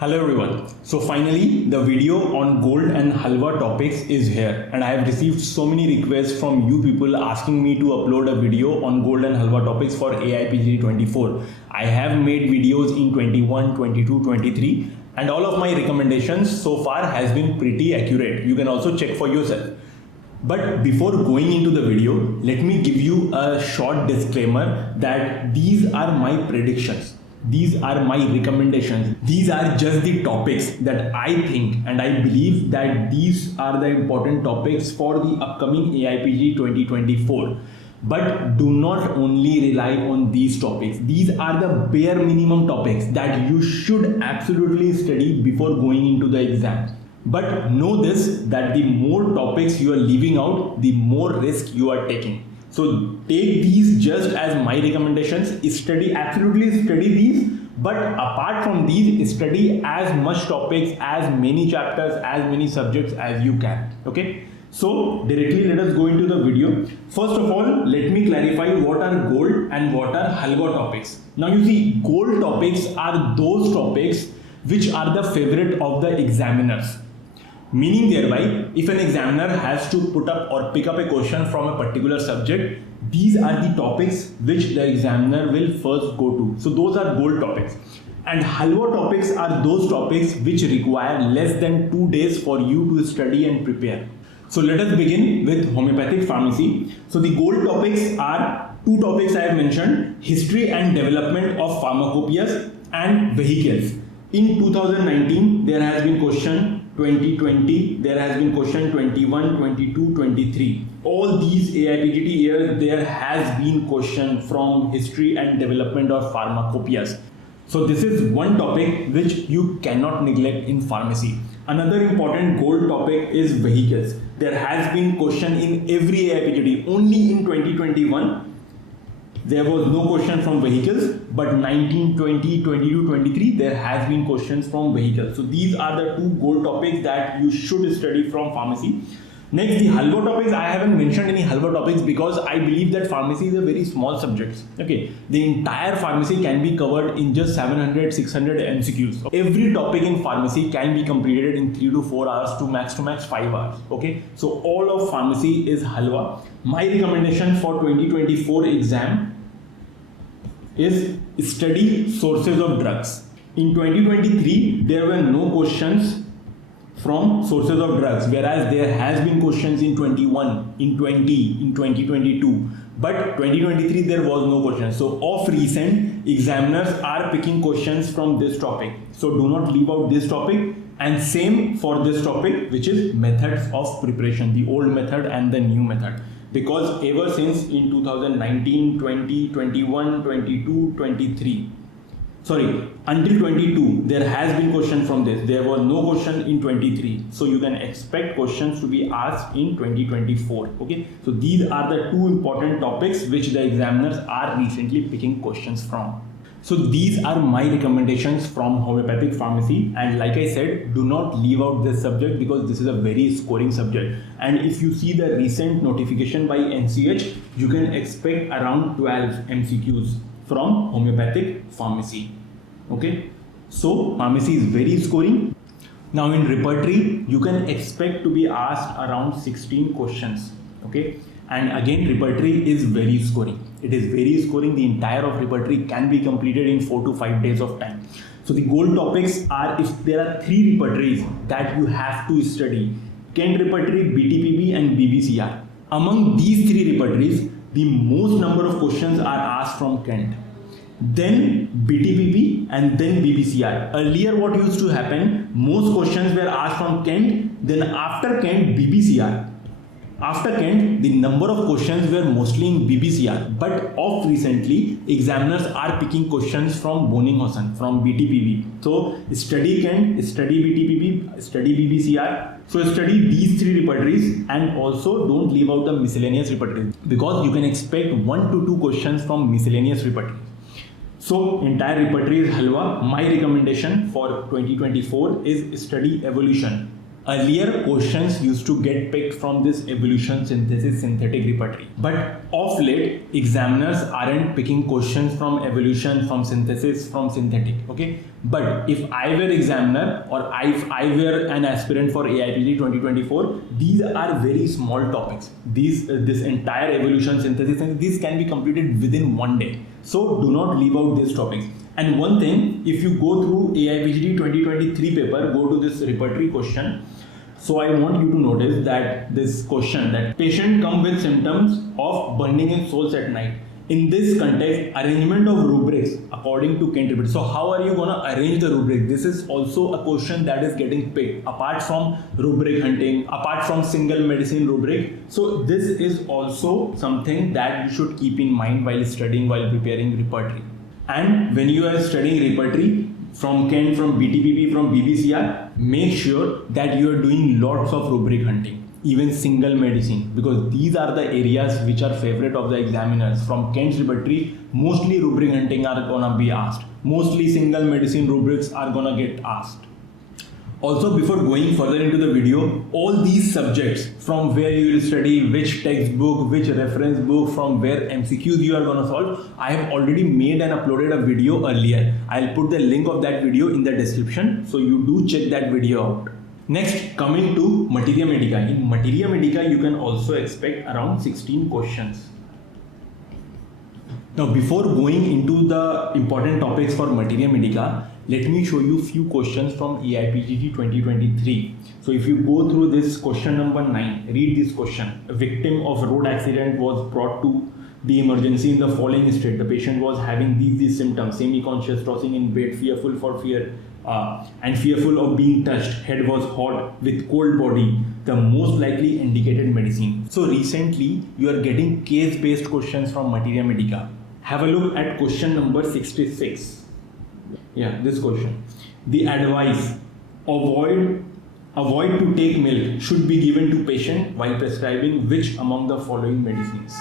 Hello everyone. So finally the video on gold and halwa topics is here, and I have received so many requests from you people asking me to upload a video on gold and halwa topics for AIPG 24. I have made videos in 21, 22, 23 and all of my recommendations so far has been pretty accurate. You can also check for yourself. But before going into the video, let me give you a short disclaimer that these are my predictions. These are my recommendations. These are just the topics that I think and I believe that these are the important topics for the upcoming AIPG 2024. But do not only rely on these topics. These are the bare minimum topics that you should absolutely study before going into the exam. But know this, that the more topics you are leaving out, the more risk you are taking. So take these just as my recommendations, absolutely study these, but apart from these, study as much topics, as many chapters, as many subjects as you can. Okay, so directly let us go into the video. First of all, let me clarify what are gold and what are halwa topics. Now you see, gold topics are those topics which are the favorite of the examiners. Meaning thereby, if an examiner has to put up or pick up a question from a particular subject, these are the topics which the examiner will first go to. So those are gold topics. And halwa topics are those topics which require less than 2 days for you to study and prepare. So let us begin with homeopathic pharmacy. So the gold topics are two topics I have mentioned: history and development of pharmacopoeias and vehicles. In 2019, there has been question 2020, there has been question 21, 22, 23. All these AIPGT years, there has been question from history and development of pharmacopoeias. So this is one topic which you cannot neglect in pharmacy. Another important gold topic is vehicles. There has been question in every AIPGT. Only in 2021, there was no question from vehicles, but 19, 20, 22, 23, there has been questions from vehicles. So these are the two gold topics that you should study from pharmacy. Next, the halwa topics. I haven't mentioned any halwa topics because I believe that pharmacy is a very small subject. Okay, the entire pharmacy can be covered in just 700, 600 MCQs. Every topic in pharmacy can be completed in 3 to 4 hours to max 5 hours. Okay, so all of pharmacy is halwa. My recommendation for 2024 exam is study sources of drugs. In 2023, there were no questions from sources of drugs, whereas there has been questions in 21, in 20, in 2022. But 2023, there was no question. So of recent, examiners are picking questions from this topic. So do not leave out this topic. And same for this topic, which is methods of preparation, the old method and the new method. Because ever since in 2019, 20, 21, 22, 23, until 22, there has been question from this. There was no question in 23. So you can expect questions to be asked in 2024. Okay. So these are the two important topics which the examiners are recently picking questions from. So these are my recommendations from homeopathic pharmacy, and like I said, do not leave out this subject because this is a very scoring subject. And if you see the recent notification by NCH, you can expect around 12 MCQs from homeopathic pharmacy. Okay, so pharmacy is very scoring. Now in repertory, you can expect to be asked around 16 questions. Okay, and again repertory is very scoring. It is very scoring. The entire of repertory can be completed in 4 to 5 days of time. So the gold topics are, if there are 3 repertories that you have to study: Kent repertory, BTPB and BBCR. Among these 3 repertories, the most number of questions are asked from Kent, then BTPB and then BBCR. Earlier what used to happen, most questions were asked from Kent, then after Kent, BBCR. After Kent, the number of questions were mostly in BBCR, but of recently, examiners are picking questions from Boning-Hossain, from BTPB. So study Kent, study BTPB, study BBCR. So study these 3 repertories, and also don't leave out the miscellaneous repertories because you can expect 1 to 2 questions from miscellaneous repertories. So entire repertory is halwa. My recommendation for 2024 is study evolution. Earlier questions used to get picked from this evolution, synthesis, synthetic repertory. But of late, examiners aren't picking questions from evolution, from synthesis, from synthetic. Okay. But if I were examiner or if I were an aspirant for AIPG 2024, these are very small topics. This entire evolution, synthesis, and this can be completed within one day. So do not leave out these topics. And one thing, if you go through AIPGD 2023 paper, go to this repertory question. So I want you to notice that this question, that patient come with symptoms of burning in soles at night. In this context, arrangement of rubrics according to Kent repertory. So how are you gonna arrange the rubric? This is also a question that is getting picked apart from rubric hunting, apart from single medicine rubric. So this is also something that you should keep in mind while studying, while preparing repertory. And when you are studying repertory from Kent, from BTPP, from BBCR, make sure that you are doing lots of rubric hunting, even single medicine, because these are the areas which are favorite of the examiners. From Kent's repertory, mostly rubric hunting are gonna be asked. Mostly single medicine rubrics are gonna get asked. Also, before going further into the video, all these subjects, from where you will study, which textbook, which reference book, from where MCQs you are going to solve, I have already made and uploaded a video earlier. I'll put the link of that video in the description, so you do check that video out. Next, coming to Materia Medica. In Materia Medica, you can also expect around 16 questions. Now, before going into the important topics for Materia Medica, let me show you few questions from AIPGT 2023. So if you go through this question number 9, read this question. A victim of road accident was brought to the emergency in the following state. The patient was having these symptoms: semi-conscious, tossing in bed, fearful and fearful of being touched. Head was hot with cold body. The most likely indicated medicine. So recently you are getting case-based questions from Materia Medica. Have a look at question number 66. Yeah, this question. The advice: avoid to take milk should be given to patient while prescribing which among the following medicines?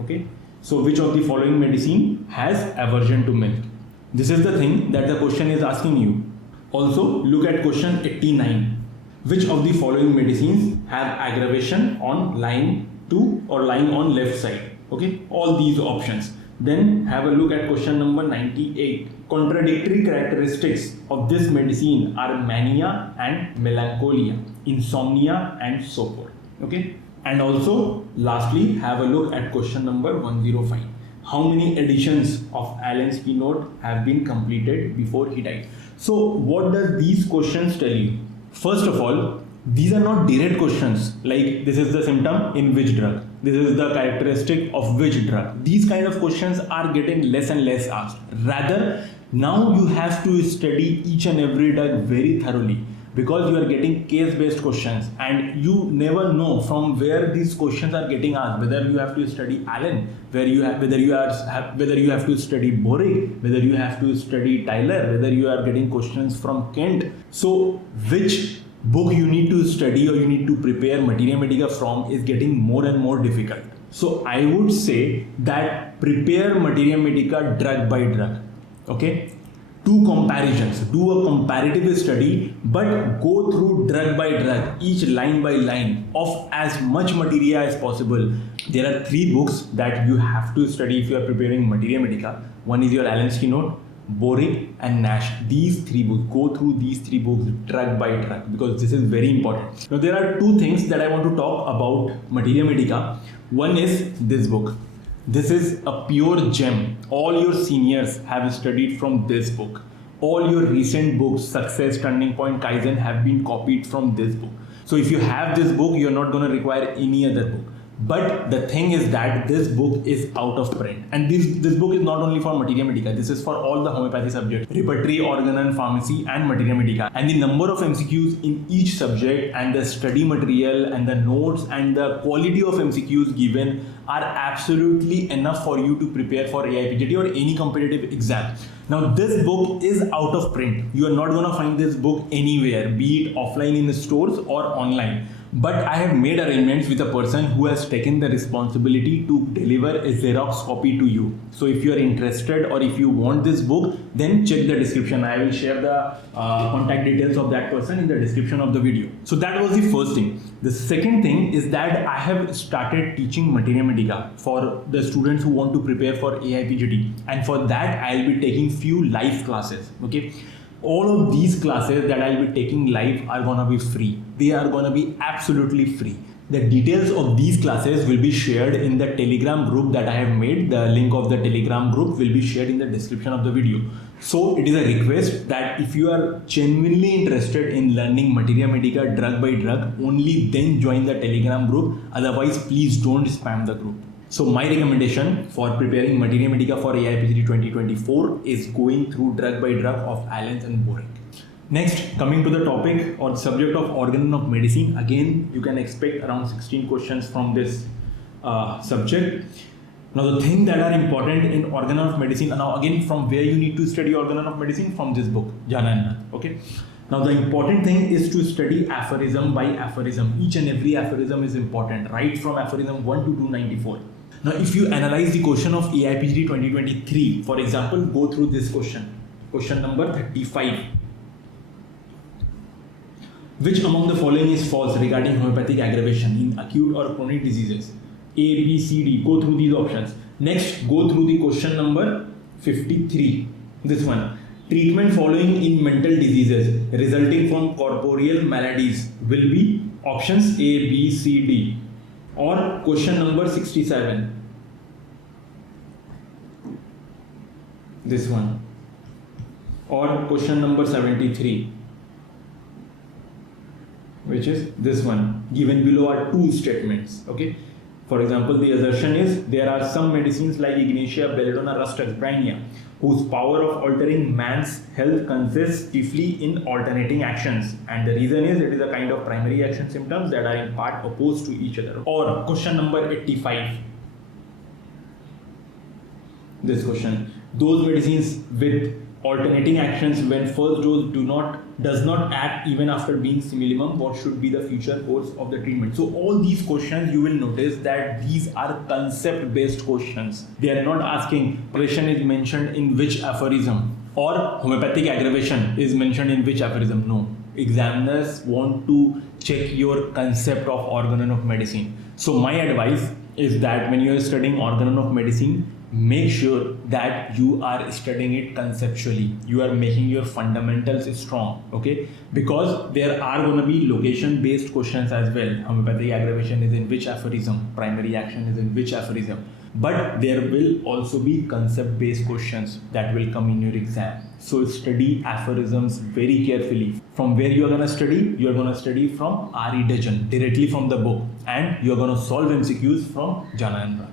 Okay, so which of the following medicine has aversion to milk? This is the thing that the question is asking you. Also, look at question 89. Which of the following medicines have aggravation on lying to or lying on left side? Okay, all these options. Then have a look at question number 98. Contradictory characteristics of this medicine are mania and melancholia, insomnia and so forth. Okay, and also lastly have a look at question number 105. How many editions of Allen's keynote have been completed before he died? So what does these questions tell you? First of all, these are not direct questions like this is the symptom in which drug, this is the characteristic of which drug. These kind of questions are getting less and less asked. Rather, now you have to study each and every drug very thoroughly, because you are getting case-based questions and you never know from where these questions are getting asked. Whether you have to study Allen, whether you have to study Boric, whether you have to study Tyler, whether you are getting questions from Kent. So which book you need to study or you need to prepare Materia Medica from is getting more and more difficult. So I would say that prepare Materia Medica drug by drug. Okay, do comparisons, do a comparative study, but go through drug by drug, each line by line of as much materia as possible. There are 3 books that you have to study if you are preparing Materia Medica. One is your Allen's keynote, Boric and Nash. These 3 books, go through these 3 books drug by drug, because this is very important. Now there are 2 things that I want to talk about Materia Medica. One is this book. This is a pure gem. All your seniors have studied from this book. All your recent books, Success, Turning Point, Kaizen, have been copied from this book. So if you have this book, you're not going to require any other book. But the thing is that this book is out of print, and this book is not only for Materia Medica, this is for all the homeopathy subjects: repertory, organ and pharmacy, and Materia Medica. And the number of MCQs in each subject and the study material and the notes and the quality of MCQs given are absolutely enough for you to prepare for AIPGT or any competitive exam. Now this book is out of print. You are not going to find this book anywhere, be it offline in the stores or online. But I have made arrangements with a person who has taken the responsibility to deliver a Xerox copy to you. So if you are interested or if you want this book, then check the description. I will share the contact details of that person in the description of the video. So that was the first thing. The second thing is that I have started teaching Materia Medica for the students who want to prepare for AIPGT, and for that I'll be taking few live classes. Okay, all of these classes that I'll be taking live are gonna be free. They are gonna be absolutely free. The details of these classes will be shared in the Telegram group that I have made. The link of the Telegram group will be shared in the description of the video. So it is a request that if you are genuinely interested in learning Materia Medica drug by drug, only then join the Telegram group. Otherwise, please don't spam the group. So my recommendation for preparing Materia Medica for AIPGT 2024 is going through drug by drug of Allens and Boring. Next, coming to the topic or subject of organ of medicine, again you can expect around 16 questions from this subject. Now the things that are important in organ of medicine, now again from where you need to study organ of medicine, from this book, Jana Rath. Okay. Now the important thing is to study aphorism by aphorism. Each and every aphorism is important, right from aphorism 1 to 294. Now if you analyze the question of AIPGT 2023, for example, go through this question. Question number 35. Which among the following is false regarding homeopathic aggravation in acute or chronic diseases? A, B, C, D. Go through these options. Next, go through the question number 53. This one. Treatment following in mental diseases resulting from corporeal maladies will be options A, B, C, D. Or question number 67. This one. Or question number 73. Which is this one. Given below are two statements. Okay. For example, the assertion is there are some medicines like Ignatia, Belladonna, Rustux, Brinia, whose power of altering man's health consists chiefly in alternating actions, and the reason is it is a kind of primary action symptoms that are in part opposed to each other. Or question number 85. This question. Those medicines with alternating actions when first dose does not act even after being similimum, what should be the future course of the treatment? So all these questions, you will notice that these are concept based questions. They are not asking aggravation is mentioned in which aphorism or homeopathic aggravation is mentioned in which aphorism. No, examiners want to check your concept of organon of medicine. So my advice is that when you are studying organon of medicine, make sure that you are studying it conceptually. You are making your fundamentals strong, okay? Because there are going to be location based questions as well. Homeopathic aggravation is in which aphorism, primary action is in which aphorism. But there will also be concept based questions that will come in your exam. So study aphorisms very carefully. From where you are going to study? You are going to study from R.E. Dejan, directly from the book, and you are going to solve MCQs from Jana Rath.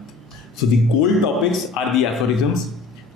So the gold topics are the aphorisms,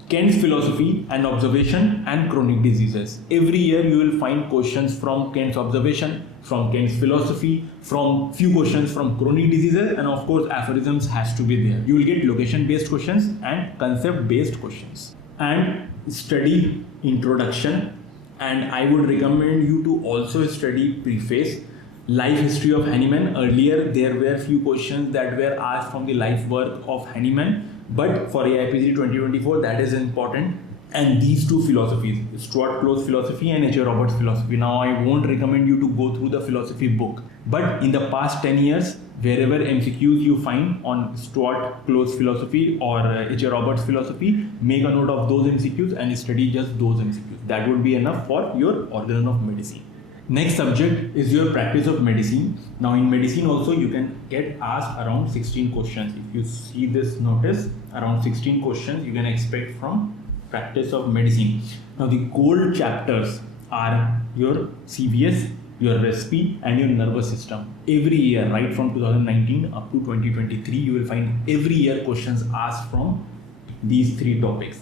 Kant's philosophy and observation, and chronic diseases. Every year you will find questions from Kant's observation, from Kant's philosophy, from few questions from chronic diseases, and of course aphorisms has to be there. You will get location based questions and concept based questions. And study introduction, and I would recommend you to also study preface. Life history of Hahnemann. Earlier there were few questions that were asked from the life work of Hahnemann, but for AIPGT 2024 that is important. And these two philosophies, Stuart Close philosophy and H.A. Roberts philosophy. Now I won't recommend you to go through the philosophy book, but in the past 10 years, wherever MCQs you find on Stuart Close philosophy or H.A. Roberts philosophy, make a note of those MCQs and study just those MCQs. That would be enough for your organon of medicine. Next subject is your practice of medicine. Now in medicine also you can get asked around 16 questions. If you see this notice, around 16 questions you can expect from practice of medicine. Now the gold chapters are your CVS, your recipe and your nervous system. Every year, right from 2019 up to 2023, you will find every year questions asked from these three topics.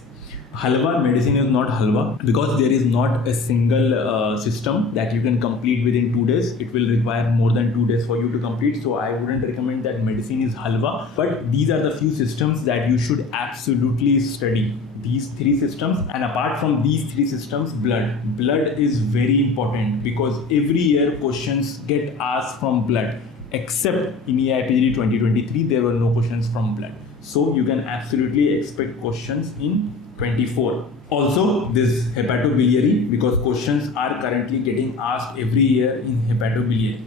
Halwa, medicine is not halwa because there is not a single system that you can complete within 2 days. It will require more than 2 days for you to complete. So I wouldn't recommend that medicine is halwa. But these are the few systems that you should absolutely study. these three systems, and apart from these three systems, blood is very important because every year questions get asked from blood, except in AIPGD 2023 there were no questions from blood, so you can absolutely expect questions in 24. Also this hepatobiliary, because questions are currently getting asked every year in hepatobiliary.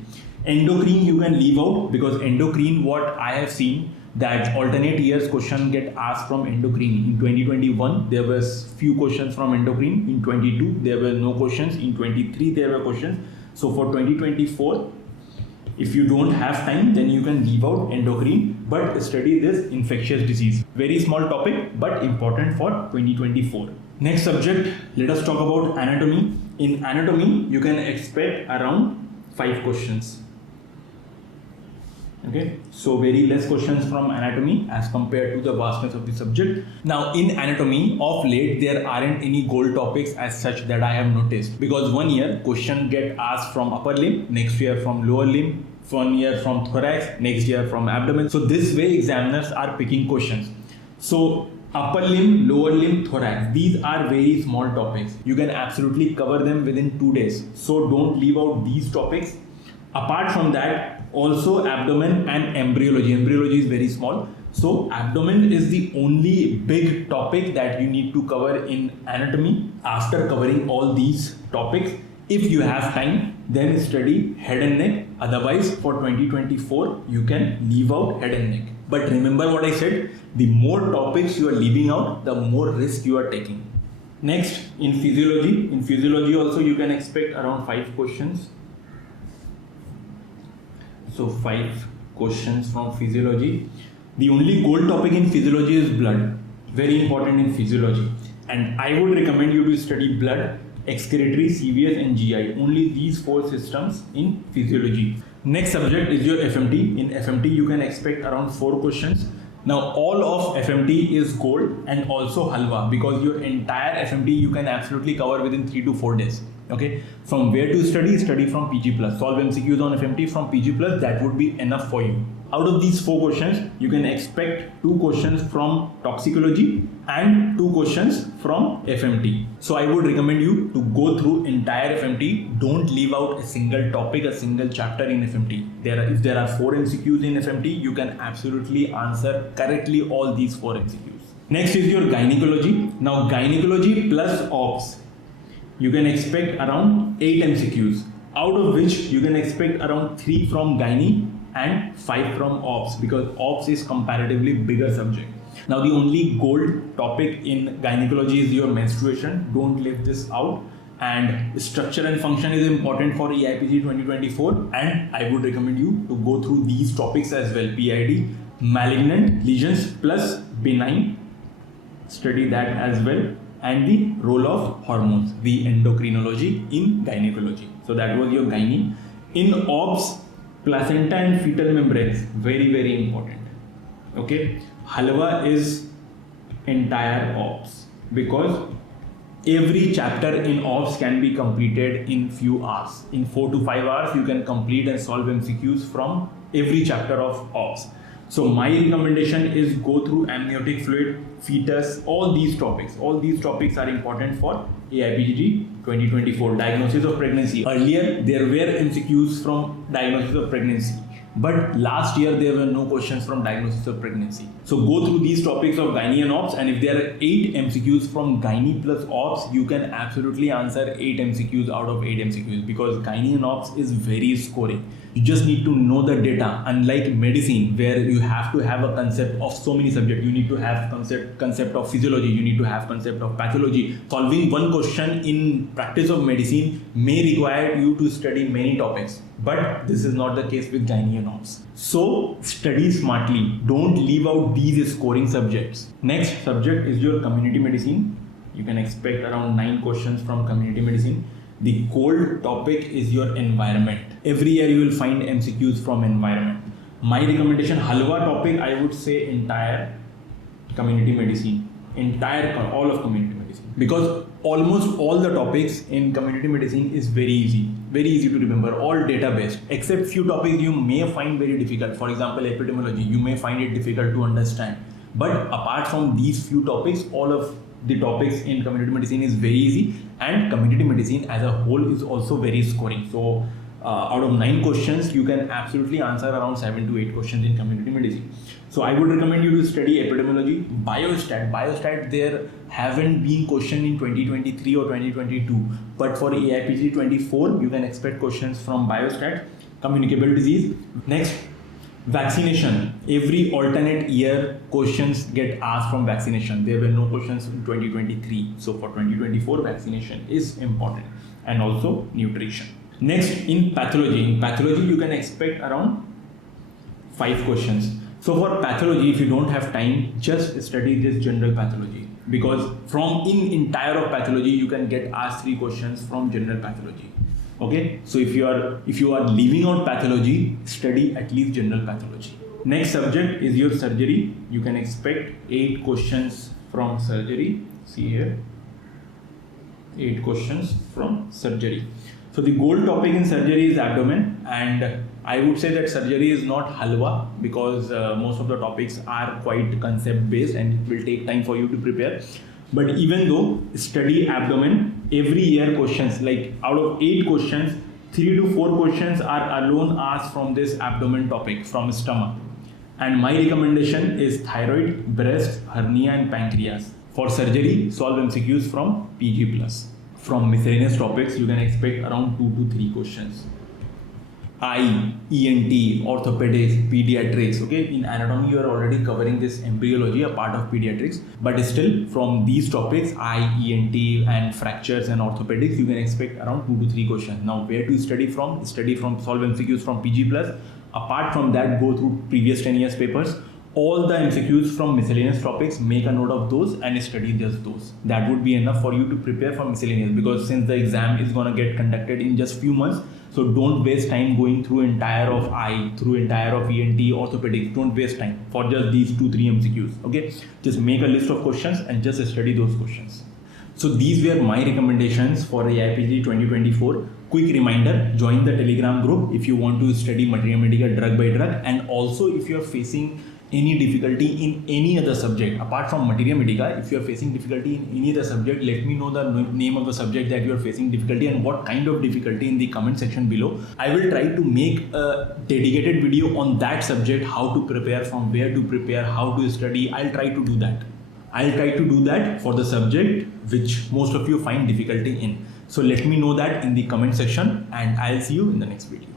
Endocrine you can leave out, because endocrine, what I have seen, that alternate years question get asked from endocrine. In 2021 there was few questions from endocrine, in 22 there were no questions, in 23 there were questions. So for 2024, if you don't have time, then you can leave out endocrine, but study this infectious disease. Very small topic but important for 2024. Next subject, let us talk about anatomy. In anatomy you can expect around 5 questions. Okay, so very less questions from anatomy as compared to the vastness of the subject. Now in anatomy, of late there aren't any gold topics as such that I have noticed, because one year question get asked from upper limb, next year from lower limb, 1 year from thorax, next year from abdomen. So this way examiners are picking questions. So upper limb, lower limb, thorax, these are very small topics. You can absolutely cover them within 2 days. So don't leave out these topics. Apart from that, also abdomen and embryology. Embryology is very small. So abdomen is the only big topic that you need to cover in anatomy. After covering all these topics, if you have time, then study head and neck. Otherwise, for 2024, you can leave out head and neck. But remember what I said, the more topics you are leaving out, the more risk you are taking. Next, in physiology. In physiology also you can expect around 5 questions. So 5 questions from physiology. The only gold topic in physiology is blood. Very important in physiology. And I would recommend you to study blood, excretory, CVS and GI. Only these 4 systems in physiology. Next subject is your FMT. In FMT you can expect around 4 questions. Now all of FMT is gold and also Halwa, because your entire FMT you can absolutely cover within 3 to 4 days. Okay, from where to study? Study from PG Plus. Solve MCQs on FMT from PG Plus, that would be enough for you. Out of these 4 questions, you can expect 2 questions from toxicology and 2 questions from FMT. So I would recommend you to go through entire FMT. Don't leave out a single topic, a single chapter in FMT. If there are 4 MCQs in FMT, you can absolutely answer correctly all these 4 MCQs. Next is your gynecology. Now gynecology plus OBS, you can expect around 8 MCQs, out of which you can expect around 3 from gynae and 5 from OBS, because OBS is comparatively bigger subject. Now the only gold topic in gynecology is your menstruation. Don't leave this out. And structure and function is important for AIPG 2024, and I would recommend you to go through these topics as well. PID, malignant lesions plus benign, study that as well. And the role of hormones, the endocrinology in gynecology. So that was your gynae. In OBS, placenta and fetal membranes, very, very important. Okay, Halwa is entire OBS, because every chapter in OBS can be completed in few hours. In 4 to 5 hours, you can complete and solve MCQs from every chapter of OBS. So my recommendation is go through amniotic fluid, fetus, all these topics. All these topics are important for AIPGD 2024. Diagnosis of pregnancy. Earlier, there were MCQs from diagnosis of pregnancy, but last year there were no questions from diagnosis of pregnancy. So go through these topics of gynae and OBS, and if there are 8 MCQs from gynae plus OBS, you can absolutely answer 8 MCQs out of 8 MCQs, because gynae and OBS is very scoring. You just need to know the data. Unlike medicine, where you have to have a concept of so many subjects, you need to have concept of physiology, you need to have concept of pathology. Solving one question in practice of medicine may require you to study many topics, but this is not the case with gynae and OBS. So study smartly. Don't leave out these scoring subjects. Next subject is your community medicine. You can expect around 9 questions from community medicine. The gold topic is your environment. Every year you will find MCQs from environment. My recommendation, Halwa topic, I would say entire community medicine, all of community medicine, because almost all the topics in community medicine is very easy to remember, all data based, except few topics you may find very difficult. For example, epidemiology, you may find it difficult to understand. But apart from these few topics, all of the topics in community medicine is very easy, and community medicine as a whole is also very scoring. So out of 9 questions, you can absolutely answer around 7 to 8 questions in community medicine. So I would recommend you to study epidemiology. Biostat, there haven't been question in 2023 or 2022, but for AIPG 24, you can expect questions from biostat. Communicable disease. Next, vaccination. Every alternate year questions get asked from vaccination. There were no questions in 2023. So for 2024, vaccination is important, and also nutrition. Next, in pathology. In pathology, you can expect around 5 questions. So for pathology, if you don't have time, just study this general pathology, because from in entire of pathology, you can get asked 3 questions from general pathology. Okay, so if you are leaving out pathology, study at least general pathology. Next subject is your surgery. You can expect 8 questions from surgery. See here, 8 questions from surgery. So the gold topic in surgery is abdomen, and I would say that surgery is not halwa, because most of the topics are quite concept based and it will take time for you to prepare. But even though, study abdomen. Every year questions, like out of 8 questions, 3 to 4 questions are alone asked from this abdomen topic, from stomach. And my recommendation is thyroid, breast, hernia and pancreas. For surgery, solve MCQs from PG+. From miscellaneous topics, you can expect around 2 to 3 questions. Eye, ENT, orthopedics, pediatrics. Okay, in anatomy you are already covering this embryology, a part of pediatrics, but still from these topics, eye, ENT and fractures and orthopedics, you can expect around 2 to 3 questions. Now where to study from? Study from solve MCQs from PG+. Apart from that, go through previous 10 years papers. All the MCQs from miscellaneous topics, make a note of those and study just those. That would be enough for you to prepare for miscellaneous, because since the exam is going to get conducted in just few months, so don't waste time going through entire of eye, through entire of ENT, orthopedics. Don't waste time for just these 2-3 MCQs. Okay, just make a list of questions and just study those questions. So these were my recommendations for AIPG 2024. Quick reminder, join the Telegram group if you want to study Materia Medica drug by drug, and also if you are facing any difficulty in any other subject apart from Materia Medica. If you are facing difficulty in any other subject, let me know the name of the subject that you are facing difficulty and what kind of difficulty in the comment section below. I will try to make a dedicated video on that subject, how to prepare, from where to prepare, how to study. I'll try to do that for the subject which most of you find difficulty in. So let me know that in the comment section, and I'll see you in the next video.